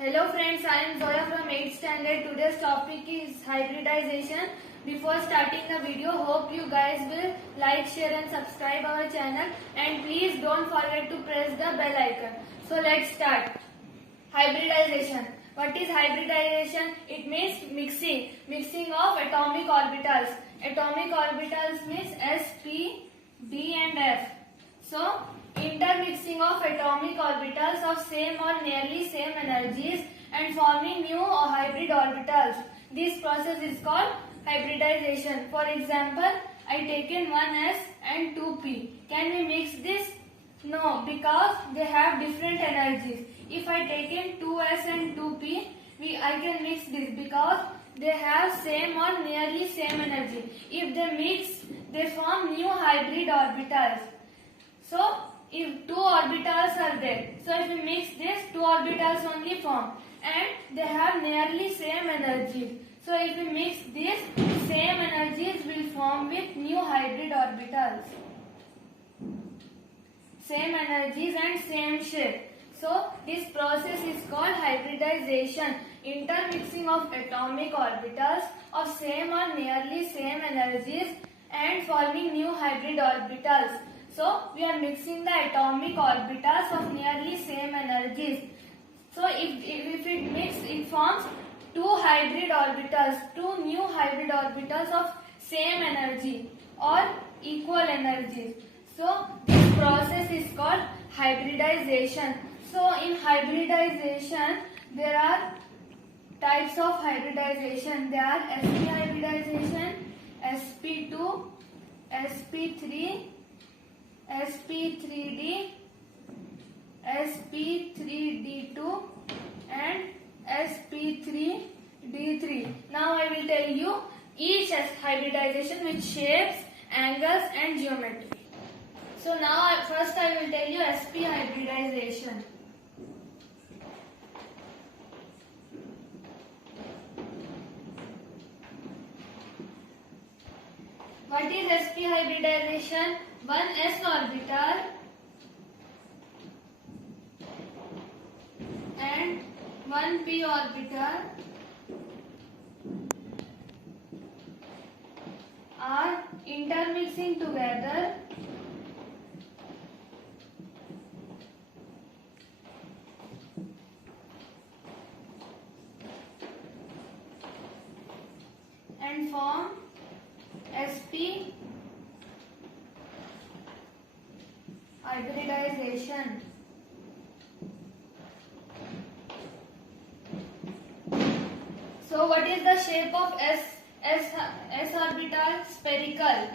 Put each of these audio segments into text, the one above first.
Hello friends, I am Zoya from 8th standard. Today's topic is hybridization. Before starting the video, hope you guys will like, share and subscribe our channel, and please don't forget to press the bell icon. So let's start. Hybridization. What is hybridization? It means mixing of atomic orbitals. Atomic orbitals means s, p, d and f. So intermixing of atomic orbitals of same or nearly same energies and forming new or hybrid orbitals. This process is called hybridization. For example, I taken 1s and 2p. Can we mix this? No, because they have different energies. If I taken 2s and 2p, I can mix this because they have same or nearly same energy. If they mix, they form new hybrid orbitals. So if two orbitals are there, so if we mix this, two orbitals only form and they have nearly same energies. So if we mix this, same energies will form with new hybrid orbitals. Same energies and same shape. So this process is called hybridization. Intermixing of atomic orbitals of same or nearly same energies and forming new hybrid orbitals. So we are mixing the atomic orbitals of nearly same energies. So if it mixes, it forms two hybrid orbitals, two new hybrid orbitals of same energy or equal energies. So this process is called hybridization. So in hybridization, there are types of hybridization. There are sp hybridization, sp2, sp3, sp3d, sp3d2 and sp3d3. Now I will tell you each hybridization with shapes, angles and geometry. So now first I will tell you sp hybridization. What is sp hybridization? One s orbital and one p orbital are intermixing together and form sp hybridization. So what is the shape of s orbital? Spherical.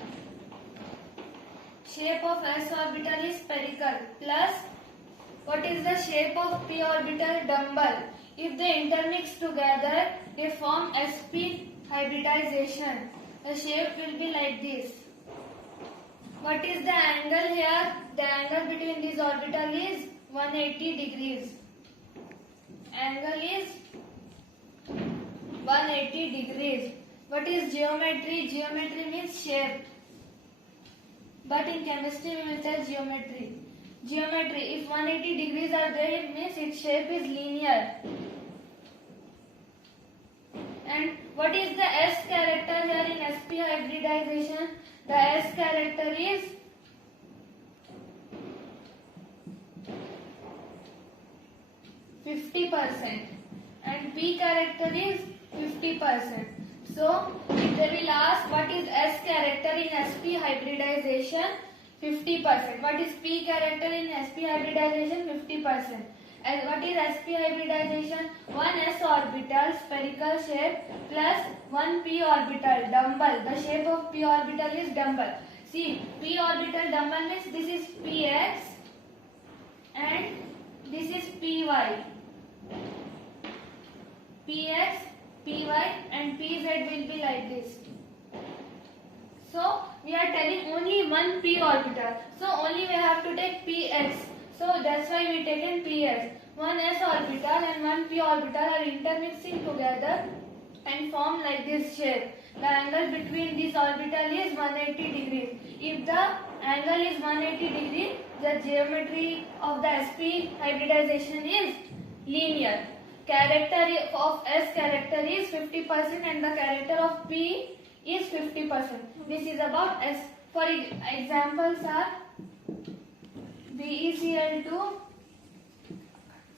Shape of s orbital is spherical. Plus what is the shape of p orbital? Dumbbell. If they intermix together, they form sp hybridization. The shape will be like this. What is the angle here? The angle between this orbital is 180 degrees. Angle is 180 degrees. What is geometry? Geometry means shape. But in chemistry we will tell geometry. Geometry, if 180 degrees are there, it means its shape is linear. And what is the S character here in sp hybridization? The S character is 50% and P character is 50%. So if they will ask what is S character in sp hybridization? 50%. What is P character in sp hybridization? 50%. And what is sp hybridization? One s orbital spherical shape plus one p orbital dumbbell. The shape of p orbital is dumbbell. See, p orbital dumbbell means this is px and this is py. Px, py and pz will be like this. So we are telling only one p orbital. So only we have to take px. So that's why we taken px. One s orbital and one p orbital are intermixing together and form like this shape. The angle between this orbital is 180 degrees. If the angle is 180 degrees, the geometry of the sp hybridization is linear. character of S character is 50% and the character of P is 50%. This is about S. For examples are BeCl2,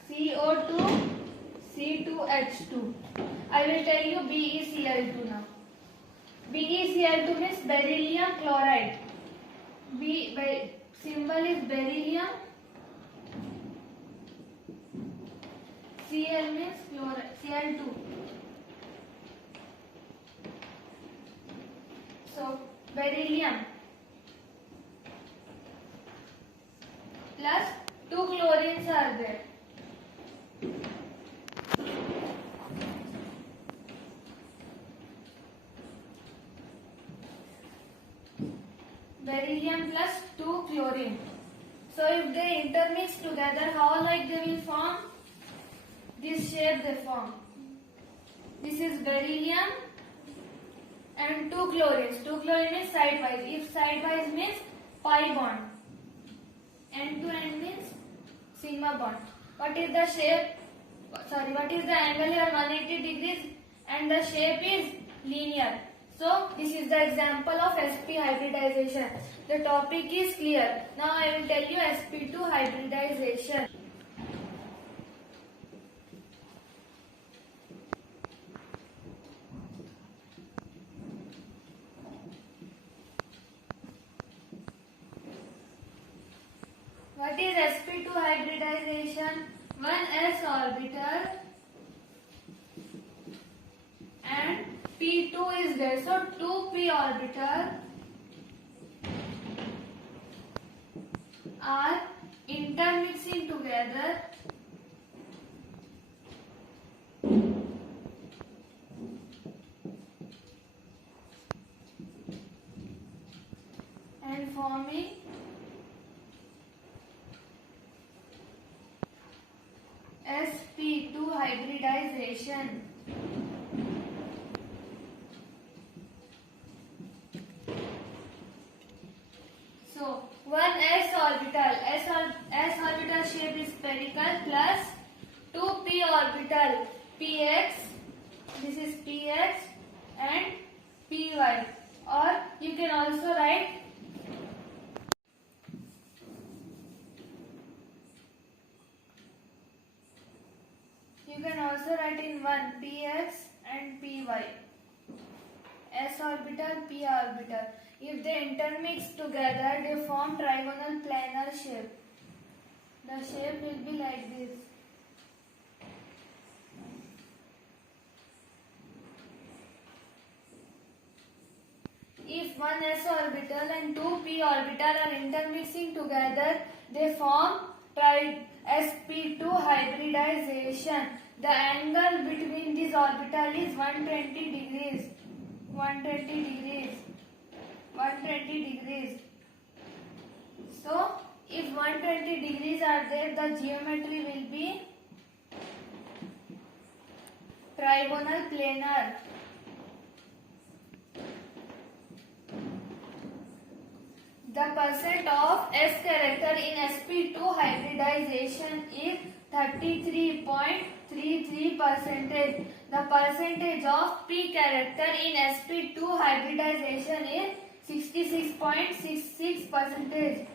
CO2, C2H2. I will tell you BeCl2 now. BeCl2 means beryllium chloride. Symbol is beryllium. Cl means chloride, Cl2. So beryllium plus 2 chlorines are there. Beryllium plus 2 chlorine. So if they intermix together, how like they will form? This shape they form. This is beryllium and 2 chlorines. 2 chlorine is sidewise. If sidewise means pi bond. End to end means sigma bond. What is the shape? Sorry, what is the angle here? 180 degrees and the shape is linear. So this is the example of sp hybridization. The topic is clear. Now I will tell you sp2 hybridization. What is sp2 hybridization? One s orbital and p2 is there. So 2p orbital are intermixing together and forming sp2 hybridization. So one s orbital shape is spherical plus 2p orbital px, this is px and py, or you can also write in one px and py. S orbital, p orbital. If they intermix together, they form trigonal planar shape. The shape will be like this. If one s orbital and two p orbital are intermixing together, they form sp2 hybridization. The angle between this orbital is 120 degrees. 120 degrees. 120 degrees. So, if 120 degrees are there, the geometry will be trigonal planar. The percent of S character in sp2 hybridization is 33.33%. The percentage of P character in sp2 hybridization is 66.66%.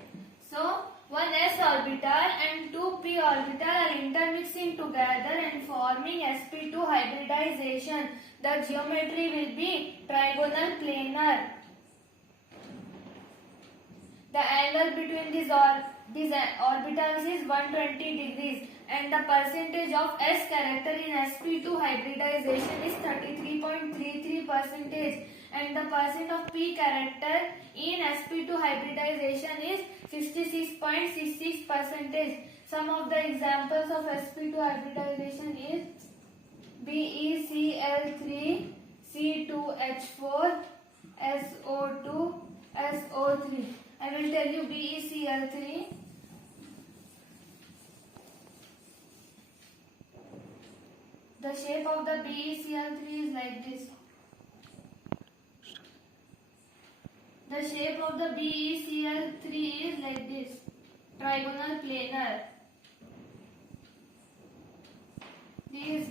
So, one s orbital and two p orbital are intermixing together and forming sp2 hybridization. The geometry will be trigonal planar. The angle between these orbitals is 120 degrees and the percentage of S character in sp2 hybridization is 33.33% and the percent of P character in sp2 hybridization is 66.66%. Some of the examples of sp2 hybridization is BeCl3, C2H4, SO2, SO3. I will tell you BeCl3. The shape of the BeCl3 is like this. The shape of the BeCl3 is like this. Trigonal planar. This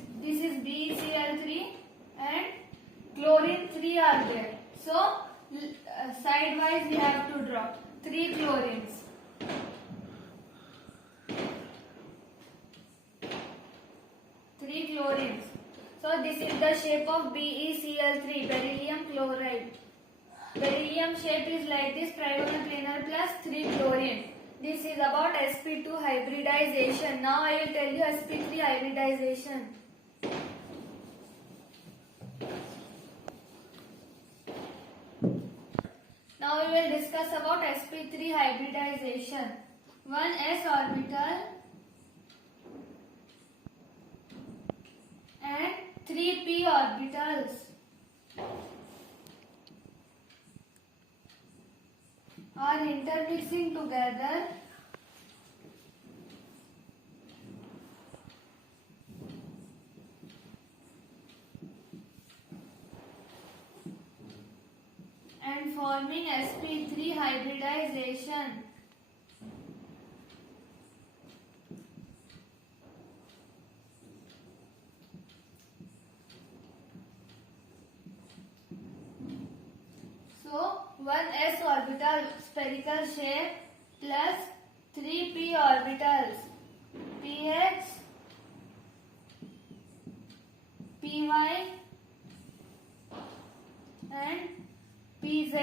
So sidewise we have to draw 3 chlorines. 3 chlorines. So this is the shape of BeCl3, beryllium chloride. Beryllium shape is like this, trigonal planar plus 3 chlorine. This is about sp2 hybridization. Now I will tell you sp3 hybridization. Now we will discuss about sp3 hybridization. 1s orbital and 3p orbitals are intermixing together and forming sp3 hybridization. So 1s orbital spherical shape plus 3p orbitals px, py and pz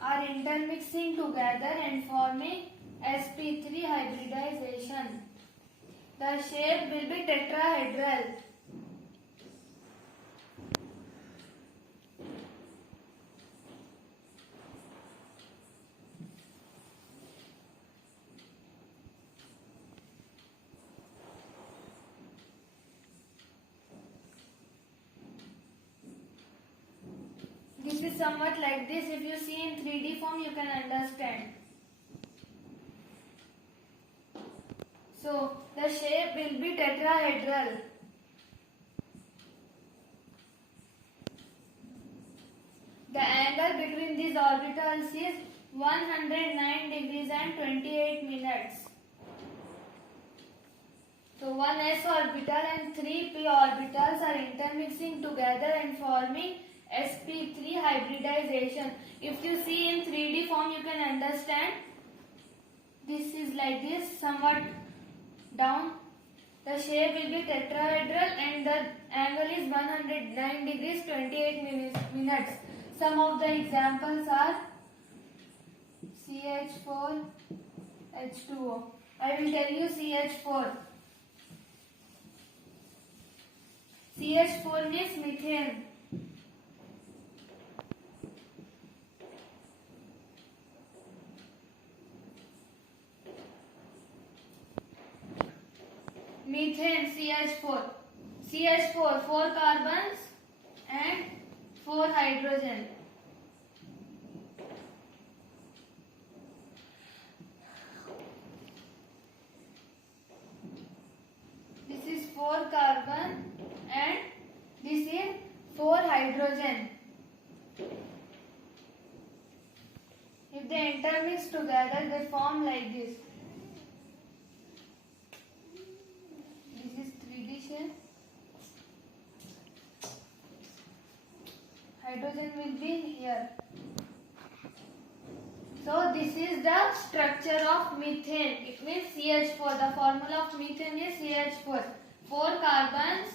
are intermixing together and forming sp3 hybridization. The shape will be tetrahedral. This is somewhat like this. If you see in 3D form, you can understand. So, the shape will be tetrahedral. The angle between these orbitals is 109 degrees and 28 minutes. So, 1s orbital and 3p orbitals are intermixing together and forming sp3 hybridization. If you see in 3D form, you can understand. This is like this, somewhat down. The shape will be tetrahedral and the angle is 109 degrees 28 minutes. Some of the examples are CH4, H2O. I will tell you CH4. CH4 means methane. Methane CH4. CH4, 4 carbons and 4 hydrogen. This is 4 carbon and this is 4 hydrogen. If they intermix together, they form like this. This is 3D shape. Hydrogen will be here. So this is the structure of methane. It means CH4. The formula of methane is CH4. 4 carbons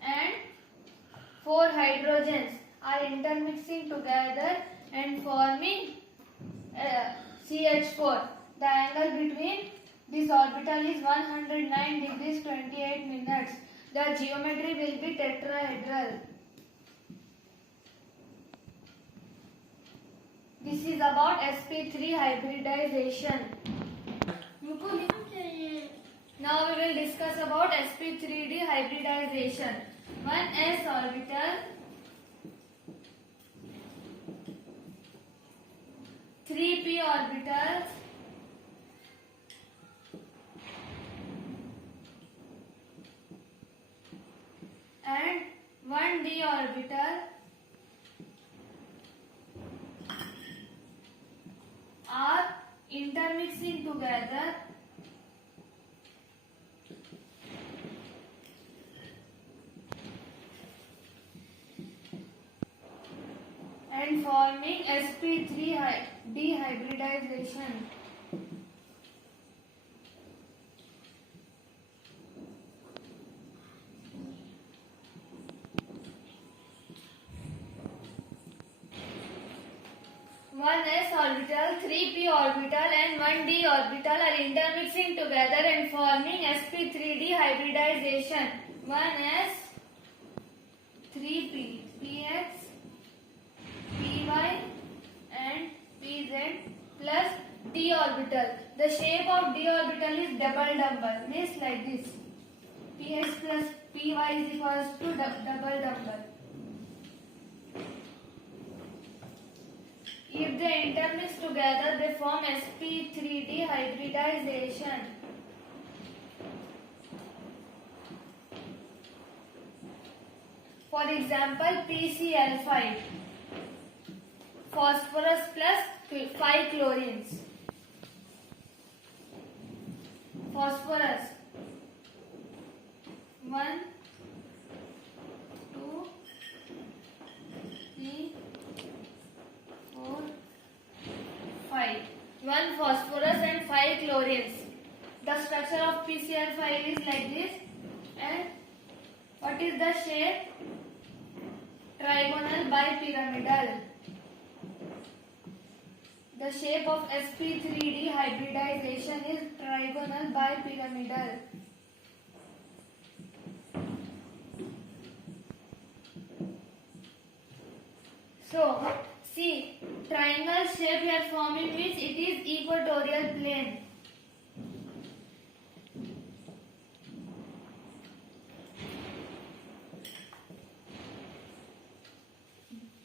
and 4 hydrogens are intermixing together and forming CH4. The angle between this orbital is 109 degrees 28 minutes. The geometry will be tetrahedral. This is about sp3 hybridization. Now we will discuss about sp3d hybridization. 1s orbital, 3p orbitals, and 1d orbital are intermixing together forming sp3d hybridization. One s orbital, 3p orbital and 1d orbital are intermixing together and forming sp3d hybridization. 1s, 3p, px, py and pz plus d orbital. The shape of d orbital is double, means like this. Px plus py is equals to double. If they intermix together, they form sp3d hybridization. For example, PCl5, phosphorus plus 5 chlorines. Phosphorus 1, 2, 3, 4, 5. 1 phosphorus and 5 chlorines. The structure of PCl5 is like this. And what is the shape? Trigonal bipyramidal. The shape of sp3d hybridization is trigonal bipyramidal. So, see, triangle shape we are forming means it is equatorial plane.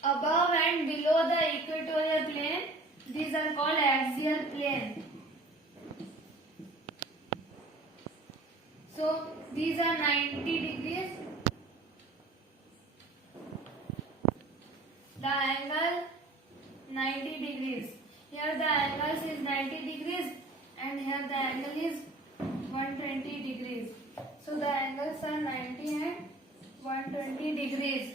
Above and below the equatorial plane, these are called axial plane. So, these are 90 degrees. The angle 90 degrees. Here the angle is 90 degrees and here the angle is 120 degrees. So the angles are 90 and 120 degrees.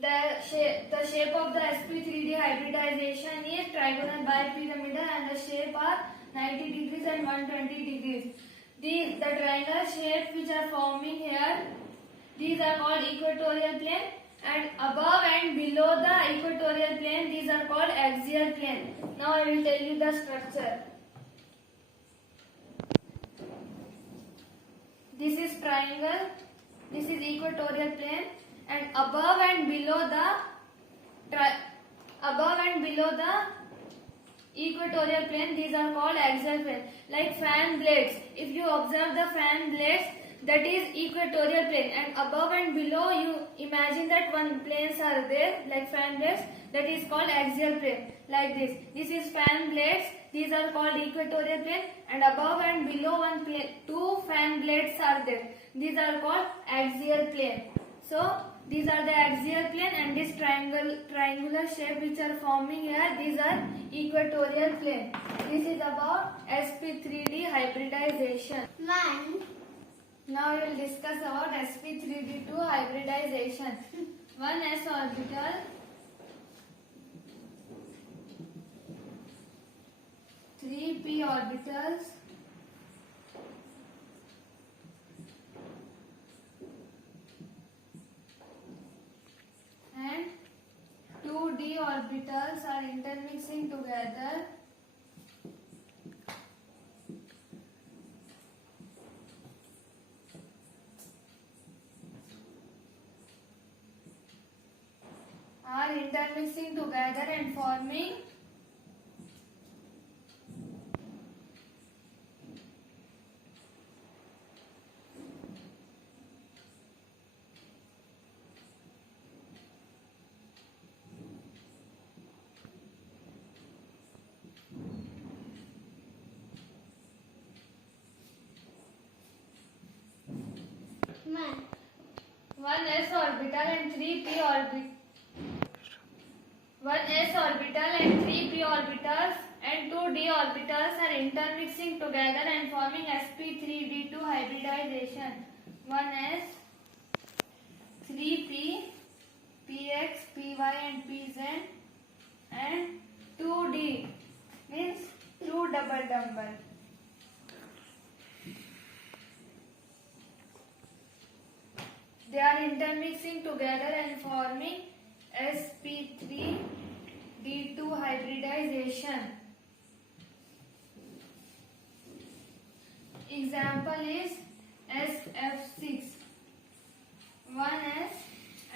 The shape of the sp3d hybridization is trigonal bipyramidal and the shape are 90 degrees and 120 degrees. The triangle shapes which are forming here, these are called equatorial plane, and above and below the equatorial plane, these are called axial plane. Now I will tell you the structure. This is triangle, this is equatorial plane, and above and below the equatorial plane, these are called axial plane. Like fan blades, if you observe the fan blades, that is equatorial plane, and above and below you imagine that one planes are there like fan blades, that is called axial plane. Like this, this is fan blades, these are called equatorial plane, and above and below one plane, two fan blades are there, these are called axial plane. So these are the axial plane, and this triangular shape which are forming here, these are equatorial plane. This is about sp3d hybridization. Now we will discuss about sp3d2 hybridization. 1s orbital, 3p orbitals, and 2d orbitals are intermixing together. Are intermixing together and forming one s orbital and 3p orbital. 1s orbital and 3p orbitals and 2d orbitals are intermixing together and forming sp3d2 hybridization. 1s, 3p, px, py and pz intermixing together and forming sp3d2 hybridization. Example is SF6, 1s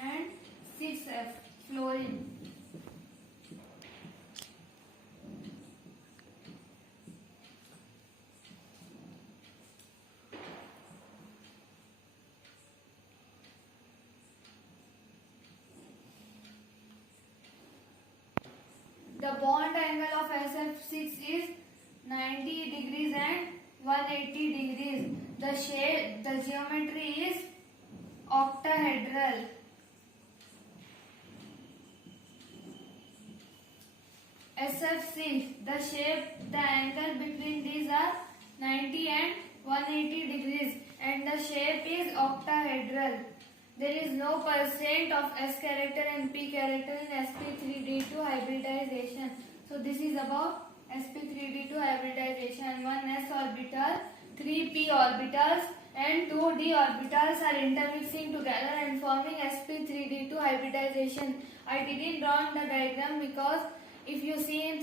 and 6f fluorine. The bond angle of SF6 is 90 degrees and 180 degrees. The geometry is octahedral. SF6, the angle between these are 90 and 180 degrees and the shape is octahedral. There is no percent of S character and P character in sp3d2 hybridization. So this is about sp3d2 hybridization. 1s orbital, 3p orbitals and 2d orbitals are intermixing together and forming sp3d2 hybridization. I didn't draw the diagram because if you see in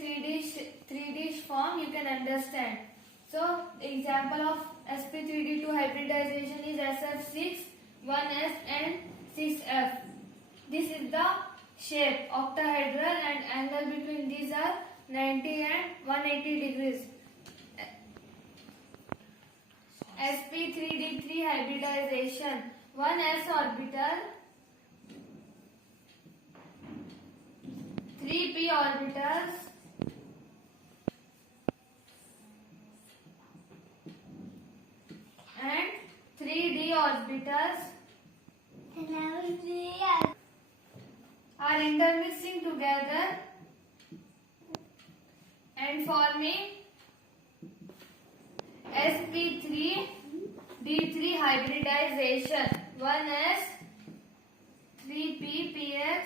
3D form you can understand. So the example of sp3d2 hybridization is SF6, 1s and 6f. This is the shape octahedral and angle between these are 90 and 180 degrees. sp3d3 hybridization. 1s orbital, 3p orbitals and 3d orbitals are intermixing together and forming sp3d3 hybridization. 1s, 3p, px,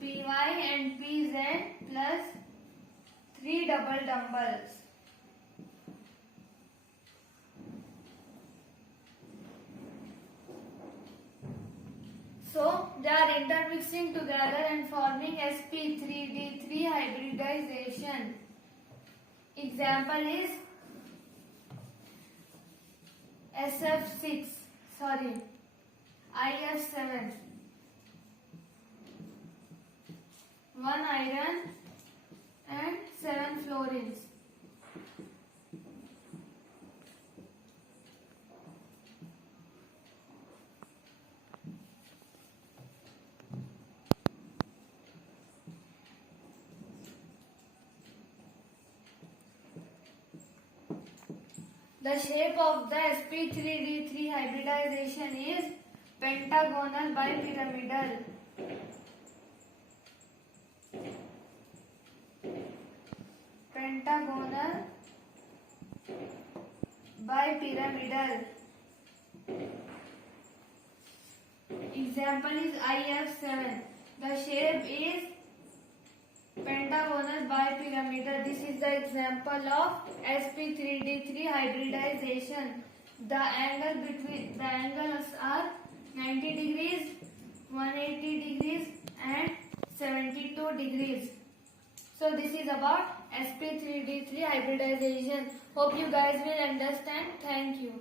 py and pz plus 3 double dumbbells. So they are intermixing together and forming sp3d3 hybridization. Example is IF7, 1 iron and 7 fluorines. The shape of the sp3d3 hybridization is pentagonal bipyramidal. Pentagonal bipyramidal. Example is IF7. The shape is pentagonal bipyramidal. This is the example of sp3d3 hybridization. The angles are 90 degrees, 180 degrees and 72 degrees. So this is about sp3d3 hybridization. Hope you guys will understand. Thank you.